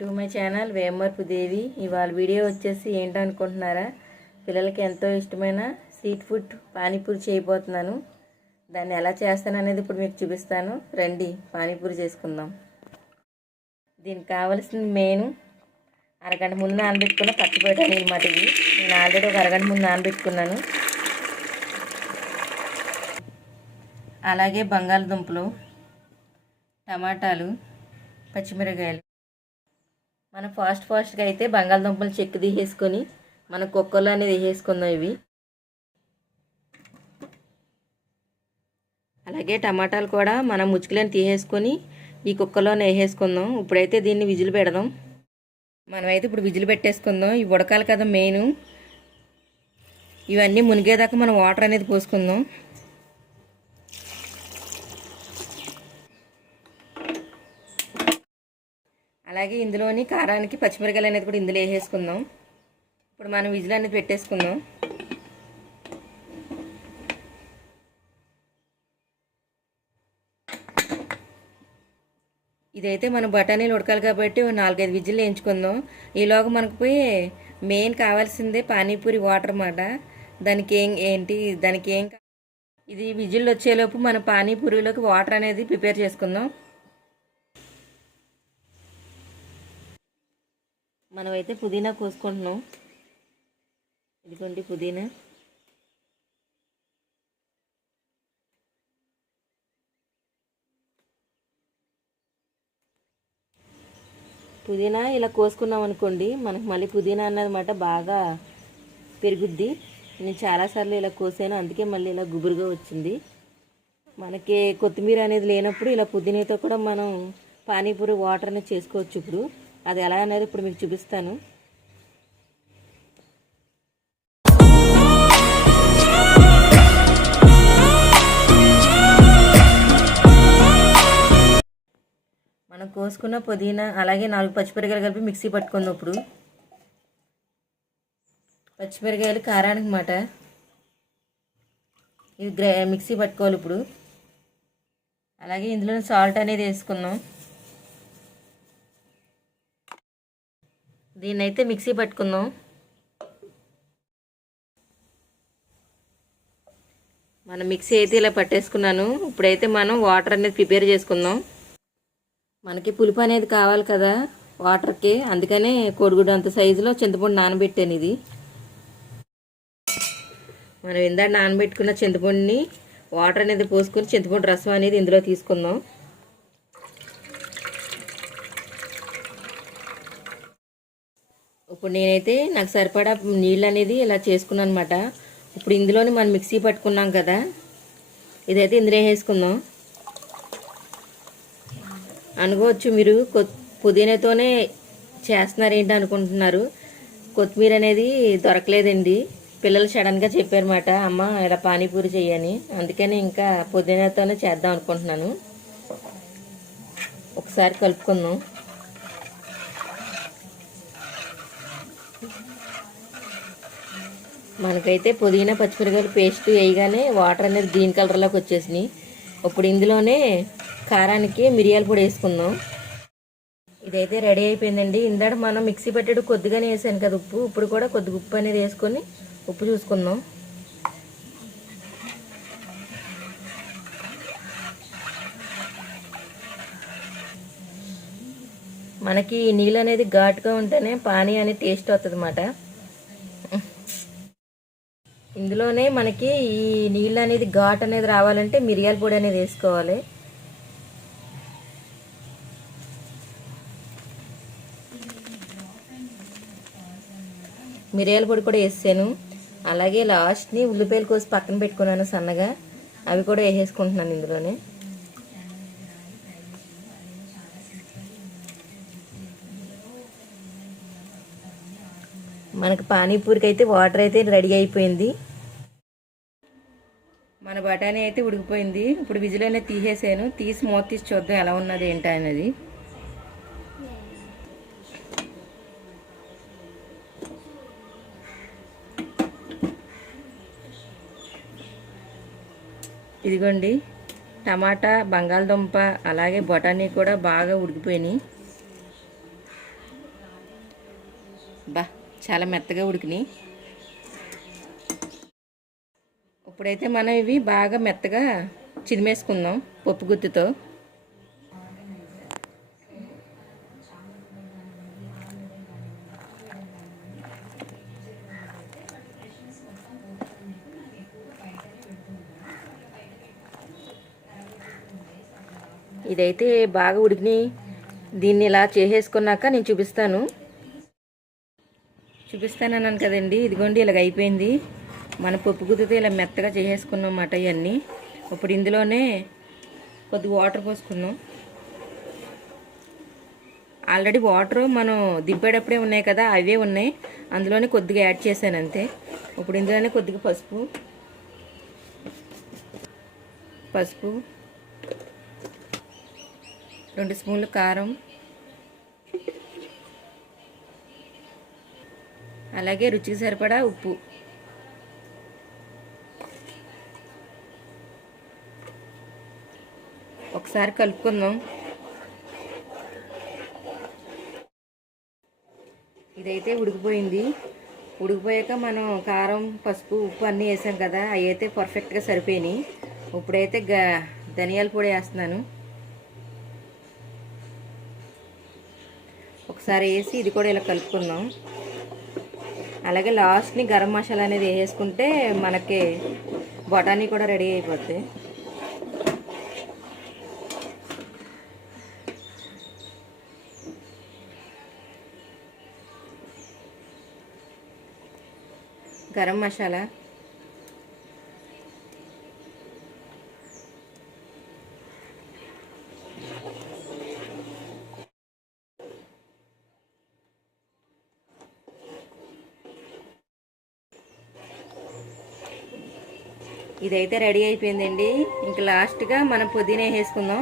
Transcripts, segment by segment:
To my channel Vemarpu దేవి. ఇవాళ video వచ్చేసి ఏంటనుకుంటున్నారా, పిల్లలకి ఎంతో ఇష్టమైన స్ట్రీట్ ఫుడ్ పానీపూరి చేయబోతున్నాను. దాన్ని ఎలా చేస్తాను అనేది ఇప్పుడు మీకు చూపిస్తాను. రండి పానీపూరి చేసుకుందాం. దీనికి కావాల్సిన మెయిన్ అరగంట ముందు నానబెట్టుకున్న పచ్చిబయట అనమాట. ఇవి నేను ఆల్రెడీ ఒక అరగంట ముందు నానబెట్టుకున్నాను. అలాగే బంగాళదుంపలు, టమాటాలు, పచ్చిమిరకాయలు. మనం ఫాస్ట్గా అయితే బంగాళదుంపలు చెక్కు తీసేసుకొని మన కుక్కర్లో అనేది వేసేసుకుందాం ఇవి. అలాగే టమాటాలు కూడా మనం ముచ్చుకులని తీసేసుకొని ఈ కుక్కర్లోనే వేసేసుకుందాం. ఇప్పుడైతే దీన్ని విజిల్ పెడదాం. మనమైతే ఇప్పుడు విజిల్ పెట్టేసుకుందాం. ఇవి ఉడకాలి కదా మెయిన్. ఇవన్నీ మునిగేదాకా మనం వాటర్ అనేది పోసుకుందాం. అలాగే ఇందులోని కారానికి పచ్చిమిరకాయలు అనేది కూడా ఇందులో వేసేసుకుందాం. ఇప్పుడు మనం విజిల్ అనేది పెట్టేసుకుందాం. ఇదైతే మనం బఠానీలు ఉడకాలి కాబట్టి 4-5 విజిల్ వేయించుకుందాం. ఈలోగా మనకు పోయి మెయిన్ కావాల్సిందే పానీపూరి వాటర్ అన్నమాట. దానికి ఇది విజిల్ వచ్చేలోపు మన పానీపూరిలోకి వాటర్ అనేది ప్రిపేర్ చేసుకుందాం. మనమైతే పుదీనా కోసుకుంటున్నాం. ఇదిగోండి పుదీనా. పుదీనా ఇలా కోసుకున్నాం అనుకోండి, మనకు మళ్ళీ పుదీనా అన్నమాట బాగా పెరుగుద్ది. నేను చాలాసార్లు ఇలా కోసాను, అందుకే మళ్ళీ ఇలా గుబురుగా వచ్చింది. మనకి కొత్తిమీర అనేది లేనప్పుడు ఇలా పుదీనాతో కూడా మనం పానీపూరి వాటర్ అనేది చేసుకోవచ్చు. ఇప్పుడు అది ఎలా అనేది ఇప్పుడు మీకు చూపిస్తాను. మనం కోసుకున్న పుదీనా అలాగే 4 పచ్చిమిరకాయలు కలిపి మిక్సీ పట్టుకుందాం. ఇప్పుడు పచ్చిమిరకాయలు కారానికి మాట ఇవి మిక్సీ పట్టుకోవాలి. ఇప్పుడు అలాగే ఇందులో సాల్ట్ అనేది వేసుకుందాం. దీన్ని అయితే మిక్సీ పట్టుకుందాం. మనం మిక్సీ అయితే ఇలా పట్టేసుకున్నాను. ఇప్పుడైతే మనం వాటర్ అనేది ప్రిపేర్ చేసుకుందాం. మనకి పులుపు అనేది కావాలి కదా వాటర్కి, అందుకనే కోడిగుడ్డు అంత సైజులో చింతపండు నానబెట్టాను. ఇది మనం ఇందాక నానబెట్టుకున్న చింతపండుని వాటర్ అనేది పోసుకొని చింతపండు రసం అనేది ఇందులో తీసుకుందాం. ఇప్పుడు నేనైతే నాకు సరిపడా నీళ్ళు అనేది ఇలా చేసుకున్నాను అనమాట. ఇప్పుడు ఇందులోని మనం మిక్సీ పట్టుకున్నాం కదా, ఇదైతే ఇందులో వేసుకుందాం. అనుకోవచ్చు మీరు పుదీనాతోనే చేస్తున్నారు ఏంటి అనుకుంటున్నారు. కొత్తిమీర అనేది దొరకలేదండి. పిల్లలు సడన్గా చెప్పారన్నమాట, అమ్మ ఇలా పానీపూరి చెయ్యని. అందుకని ఇంకా పుదీనాతోనే చేద్దాం అనుకుంటున్నాను. ఒకసారి కలుపుకుందాం. మనకైతే పుదీనా పచ్చిమిరకాయలు పేస్ట్ వేయగానే వాటర్ అనేది గ్రీన్ కలర్లోకి వచ్చేసినాయి. ఇప్పుడు ఇందులోనే కారానికి మిరియాల పొడి వేసుకుందాం. ఇదైతే రెడీ అయిపోయిందండి. ఇందాక మనం మిక్సీ పట్టేడు కొద్దిగానే వేసాను కదా ఉప్పు. ఇప్పుడు కూడా కొద్దిగా ఉప్పు అనేది వేసుకొని ఉప్పు చూసుకుందాం. మనకి నీళ్ళు అనేది ఘాటుగా ఉంటేనే పానీ అనే టేస్ట్ వస్తుంది అన్నమాట. ఇందులోనే మనకి ఈ నీళ్ళు అనేది ఘాట్ అనేది రావాలంటే మిరియాల పొడి అనేది వేసుకోవాలి. మిరియాల పొడి కూడా వేసాను. అలాగే లాస్ట్ని ఉల్లిపాయలు కోసి పక్కన పెట్టుకున్నాను సన్నగా, అవి కూడా వేసేసుకుంటున్నాను ఇందులోనే. మనకి పానీపూరికి అయితే వాటర్ అయితే రెడీ అయిపోయింది. మన బఠానీ అయితే ఉడికిపోయింది. ఇప్పుడు విజిల్ అనేది తీసేసాను. తీసి మూత తీసి చూద్దాం ఎలా ఉన్నది ఏంటి అనేది. ఇదిగోండి టమాటా, బంగాళదుంప అలాగే బఠానీ కూడా బాగా ఉడికిపోయినాయి. చాలా మెత్తగా ఉడికినాయి. ఇప్పుడైతే మనం ఇవి బాగా మెత్తగా చిరిమేసుకుందాం పప్పు గుత్తితో. ఇదైతే బాగా ఉడికినాయి. దీన్ని ఇలా చేసేసుకున్నాక నేను చూపిస్తానన్నాను కదండి. ఇదిగోండి ఇలాగ అయిపోయింది. మన పప్పు గుత్తితో ఇలా మెత్తగా చేసేసుకున్నాం అన్నమాట ఇవన్నీ. ఇప్పుడు ఇందులోనే కొద్దిగా వాటర్ పోసుకున్నాం. ఆల్రెడీ వాటర్ మనం దింపేటప్పుడే ఉన్నాయి కదా, అవే ఉన్నాయి. అందులోనే కొద్దిగా యాడ్ చేశాను అంతే. ఇప్పుడు ఇందులోనే కొద్దిగా పసుపు 2 స్పూన్లు కారం, అలాగే రుచికి సరిపడా ఉప్పు. ఒకసారి కలుపుకుందాం. ఇదైతే ఉడికిపోయింది. ఉడికిపోయాక మనం కారం, పసుపు, ఉప్పు అన్నీ వేసాం కదా, అవి అయితే పర్ఫెక్ట్గా సరిపోయినాయి. ఇప్పుడైతే ధనియాల పొడి వేస్తున్నాను. ఒకసారి వేసి ఇది కూడా ఇలా కలుపుకుందాం. అలాగే లాస్ట్ని గరం మసాలా అనేది వేసేసుకుంటే మనకి బఠానీ కూడా రెడీ అయిపోద్ది. గరం మసాలా, ఇదైతే రెడీ అయిపోయిందండి. ఇంకా లాస్ట్గా మనం పుదీనా వేసుకుందాం.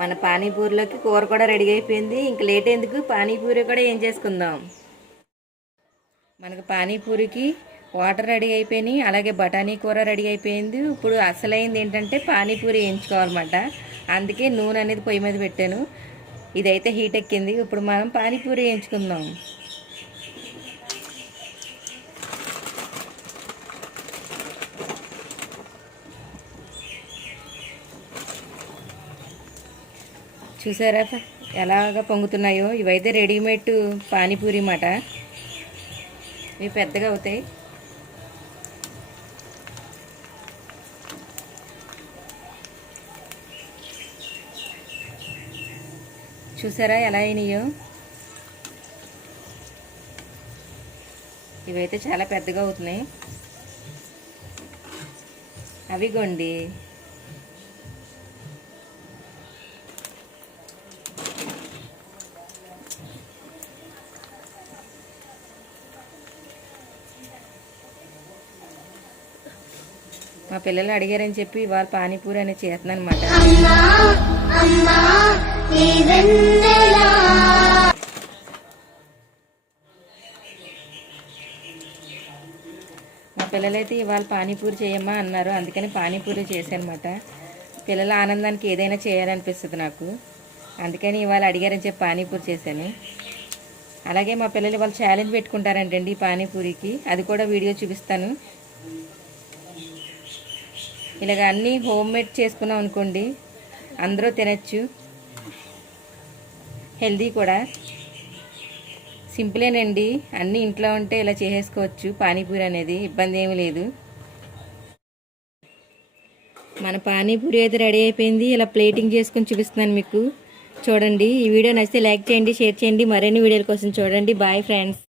మన పానీపూరిలోకి కూర కూడా రెడీ అయిపోయింది. ఇంక లేట్ ఎందుకు, పానీపూరి కూడా ఏం చేసుకుందాం. మనకు పానీపూరికి వాటర్ రెడీ అయిపోయినాయి, అలాగే బఠానీ కూర రెడీ అయిపోయింది. ఇప్పుడు అసలైంది ఏంటంటే పానీపూరి వేయించుకోవాలన్నమాట. అందుకే నూనె అనేది పొయ్యి మీద పెట్టాను. ఇదైతే హీట్ ఎక్కింది. ఇప్పుడు మనం పానీపూరి వేయించుకుందాం. చూసారా ఎలాగ పొంగుతున్నాయో. ఇవైతే రెడీమేడ్ పానీపూరి మాట. ఇవి పెద్దగా అవుతాయి. చూసారా ఎలా అయినాయో. ఇవైతే చాలా పెద్దగా అవుతున్నాయి. అవి గొండి. మా పిల్లలు అడిగారని చెప్పి ఇవాళ పానీపూరి అనేది చేస్తున్నాను అనమాట. మా పిల్లలైతే ఇవాళ పానీపూరి చేయమ్మా అన్నారు. అందుకని పానీపూరి చేశానమాట. పిల్లల ఆనందానికి ఏదైనా చేయాలనిపిస్తుంది నాకు. అందుకని ఇవాళ అడిగారని చెప్పి పానీపూరి చేశాను. అలాగే మా పిల్లలు ఇవాళ ఛాలెంజ్ పెట్టుకుంటారంటండి ఈ పానీపూరికి. అది కూడా వీడియో చూపిస్తాను. ఇలాగ అన్నీ హోమ్ మేడ్ చేసుకున్నాం అనుకోండి, అందరూ తినచ్చు. హెల్దీ కూడా. సింపులేనండి. అన్నీ ఇంట్లో ఉంటే ఇలా చేసేసుకోవచ్చు. పానీపూరి అనేది ఇబ్బంది ఏమీ లేదు. మన పానీపూరి అయితే రెడీ అయిపోయింది. ఇలా ప్లేటింగ్ చేసుకొని చూపిస్తున్నాను మీకు. చూడండి. ఈ వీడియో నచ్చితే లైక్ చేయండి, షేర్ చేయండి. మరిన్ని వీడియోల కోసం చూడండి. Bye friends.